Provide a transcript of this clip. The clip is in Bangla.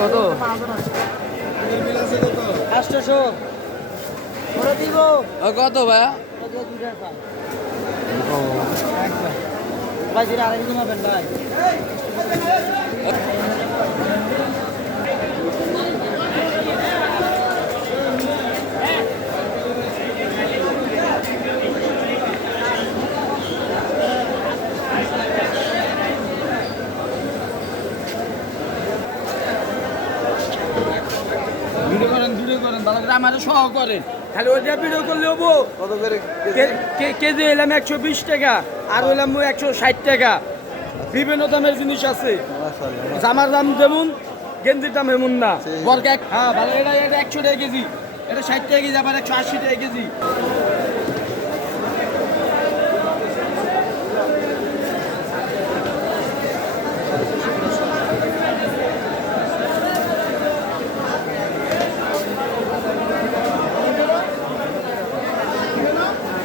কত 800 ওরা দিব কত ভাইয়া ভাই যেটা আরেক দিন হবেন ভাই ভিডিও করেন ভালো করে আমারও সহ করেন খালি ওইটা ভিডিও করলে হবো কত করে কেজি এলাম 120 টাকা আর হইলাম 160 টাকা বিভিন্ন দামের জিনিস আছে মাশাআল্লাহ জামার দাম যেমন গেঞ্জির দাম এমন না বরকা হ্যাঁ ভালো এটা 100 টাকা কেজি এটা 60 টাকা কেজি আবার 180 টাকা কেজি